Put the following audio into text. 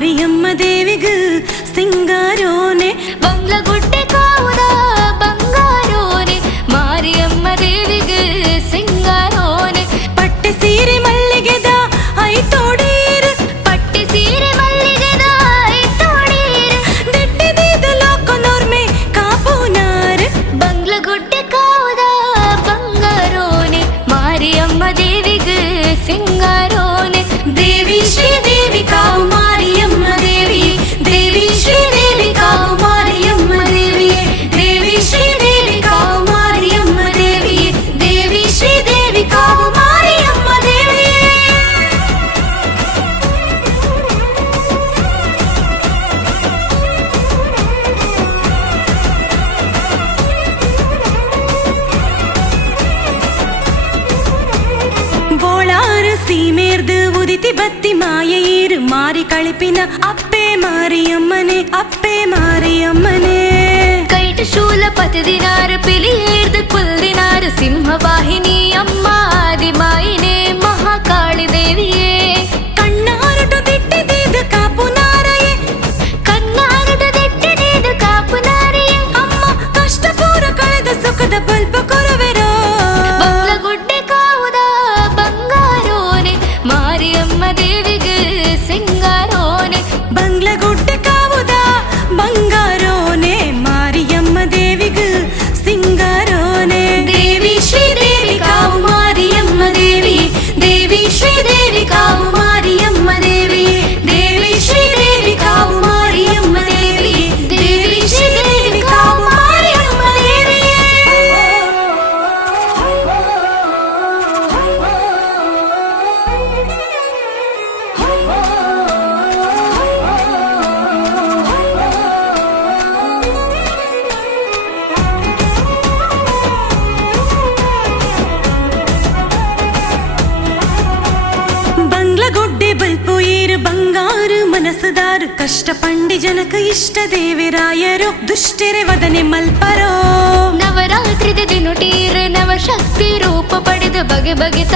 ಮಾರಿಯಮ್ಮ ದೇವಿಗೆ ಸಿಂಗಾರೋನೆ ಬಂಗ್ಲಗುಡ್ಡೆ ಕಾವುದ ಬಂಗಾರೋನೆ ಮಾರಿಯಮ್ಮ ದೇವಿಗೆ ಸಿಂಗಾರೋನೆ ಪಟ್ಟೆ ಸೀರೆ ಮಲ್ಲಿಗೆದ ಐ ತೋಡೀರ್ ಪಟ್ಟೆ ಸೀರೆ ಮಲ್ಲಿಗೆದ ಐ ತೋಡೀರ್ ದಿಟ್ಟಿದೀದ ಲೋಕನೋರ್ಮೆ ಕಾಪುನಾರ್ ಬಂಗ್ಲಗುಡ್ಡೆ ಕಾವುದ ಬಂಗಾರೋನೆ ಮಾರಿಯಮ್ಮ ದೇವಿಗೆ ಸಿಂಗಾರೋನೆ ದೇವಿ ಶ್ರೀದೇವಿ ಕಾವು ಮಾರಿಯಮ್ಮ ದೇವಿ ದೇವಿ ಶ್ರೀದೇವಿ ಕಾವು ಮಾರಿಯಮ್ಮ ದೇವಿ ದೇವಿ ಶ್ರೀದೇವಿ ಕಾವು ಮಾರಿಯಮ್ಮ ದೇವಿ ದೇವಿ ಶ್ರೀದೇವಿ ಕಾವು ಮಾರಿಯಮ್ಮ ದೇವಿ ಬೋಳಾರು ಸೀಮೇರ್ದು ಉದಿತಿ ಬತ್ತಿ ಮಾಯೀರು ಮಾರಿ ಕಳಿಪಿನ ಅಪ್ಪೆ ಮಾರಿಯಮ್ಮನೆ ಅಪ್ಪೆ ಮಾರಿಯಮ್ಮನೆ ಕೈಟ ಶೂಲ ಪತದಿನಾರು ಪಿಲಿಯೇರ್ದು ಕುಲ್ದಿನಾರು ಸಿಂಹವಾಹಿನಿ ಅಮ್ಮ ಆದಿಮಾಯಿನೇ ಮಹಾಕಾಳಿ ದೇವಿಯೇ ಕಣ್ಣಾರುಟು ದಿಟ್ಟಿದೀದ ಕಾಪುನಾರಯೇ ಕಣ್ಣಾರುಡು ದಿಟ್ಟಿದೀದು ಕಾಪುನಾರಿಯೇ ಅಮ್ಮ ಕಷ್ಟ ಪೂರ ಕಳೆದ ಸುಖದ ಬಲ್ಪ ಕೊರವೆರೋ ಬಂಗ್ಲಗುಡ್ಡೆ ಕಾವುದ ಬಂಗಾರೋನೆ ಮಾರಿಯಮ್ಮ ದೇವಿಗೆ ಸಿಂಗಾರೋನೆ ಬಂಗ್ಲಗುಡ್ಡೆ ಕಾವುದ ಬಂಗಾರೋನೆ ಮಾರಿಯಮ್ಮ ದೇವಿಗೆ ಸಿಂಗಾರೋನೆ ದೇವಿ ಶ್ರೀದೇವಿ ಕಾವು ಮಾರಿಯಮ್ಮ ದೇವಿ ದೇವಿ ಶ್ರೀದೇವಿ ಕಾವು ಮಾರಿಯಮ್ಮ ದೇವಿ ದೇವಿ ಶ್ರೀದೇವಿ ಕಾವು ಮಾರಿಯಮ್ಮ ದೇವಿ ದೇವಿ ಶ್ರೀದೇವಿ ಕಾವು ಮಾರಿಯಮ್ಮ ದೇವಿ ಬಂಗ್ಲಗುಡ್ಡೆ ಬಲ್ಪು ಏರು ಬಂಗಾರು ಮನಸ್ಸುದಾರು ಕಷ್ಟ ಪಂಡಿ ಜನಕ ಇಷ್ಟ ದೇವಿರಾಯರು ದುಷ್ಟೆರೆ ವದನೆ ಮಲ್ಪರೋ ನವರಾತ್ರಿದ ದಿನೊಟೀರ್ ನವಶಕ್ತಿ ರೂಪ ಪಡೆದು ಬಗೆ ಬಗೆತ